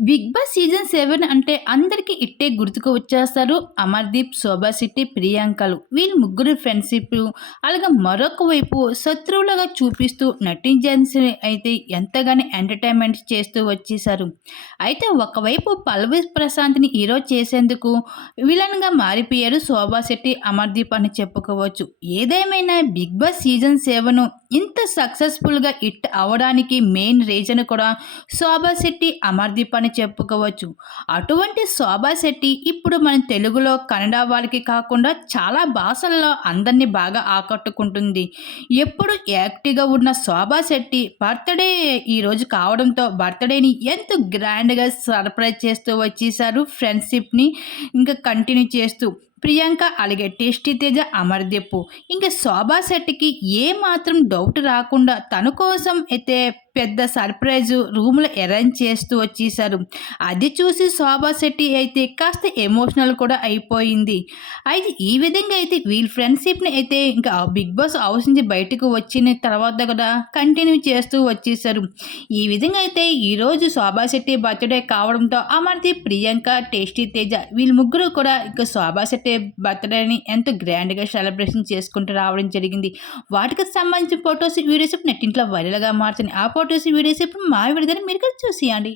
Big boss season 7 అంటే అందరికి ఇట్టే గుర్తుకు వచ్చేస్తారు అమర్దీప్, శోభా శెట్టి, ప్రియాంకలు. వీళ్ళు ముగ్గురు ఫ్రెండ్షిప్ అలాగే మరొక వైపు శత్రువులుగా చూపిస్తూ నటించేసి అయితే ఎంతగానో ఎంటర్టైన్మెంట్ చేస్తూ వచ్చేసారు. అయితే ఒకవైపు పల్లవి ప్రశాంత్ని హీరో చేసేందుకు విలన్గా మారిపోయారు శోభా శెట్టి, అమర్దీప్ అని చెప్పుకోవచ్చు. ఏదేమైనా బిగ్ బాస్ సీజన్ 7 ఇంత సక్సెస్ఫుల్గా హిట్ అవడానికి మెయిన్ రీజన్ కూడా శోభా శెట్టి, అమర్దీప్ అని చెప్పుకోవచ్చు. అటువంటి శోభా శెట్టి ఇప్పుడు మన తెలుగులో, కన్నడ వాళ్ళకి కాకుండా చాలా భాషల్లో అందరినీ బాగా ఆకట్టుకుంటుంది. ఎప్పుడు యాక్టివ్‌గా ఉన్న శోభా శెట్టి బర్త్‌డే ఈరోజు కావడంతో బర్త్‌డేని ఎంతో గ్రాండ్‌గా సర్ప్రైజ్ చేస్తూ వచ్చేసారు ఫ్రెండ్‌షిప్‌ని ఇంకా కంటిన్యూ చేస్తూ. ప్రియాంక అలాగే టేస్టీ తేజ, అమర్దీప్. ఇంక శోభా శెట్టికి ఏ మాత్రం డౌట్ రాకుండా తన కోసం అయితే పెద్ద సర్ప్రైజు రూమ్‌లో అరేంజ్ చేస్తూ వచ్చేసారు. అది చూసి శోభా శెట్టి అయితే కాస్త ఎమోషనల్ కూడా అయిపోయింది. అయితే ఈ విధంగా అయితే వీళ్ళ ఫ్రెండ్‌షిప్‌ని అయితే ఇంకా బిగ్ బాస్ హౌస్ నుంచి బయటకు వచ్చిన తర్వాత కూడా కంటిన్యూ చేస్తూ వచ్చేసారు. ఈ విధంగా అయితే ఈరోజు శోభా శెట్టి బర్త్‌డే కావడంతో అమర్దీప్, ప్రియాంక, టేస్టీ తేజ వీళ్ళు ముగ్గురు కూడా ఇక శోభా శెట్టి బర్త్‌డేని ఎంతో గ్రాండ్‌గా సెలబ్రేషన్ చేసుకుంటూ రావడం జరిగింది. వాటికి సంబంధించిన ఫోటోస్, వీడియోస్ ఇప్పుడు నెట్టింట్లో వైరల్‌గా మారుతున్నాయి. ఆ ఫోటోస్, వీడియోస్ ఇప్పుడు మా విడుదల మీరు కూడా చూసేయండి.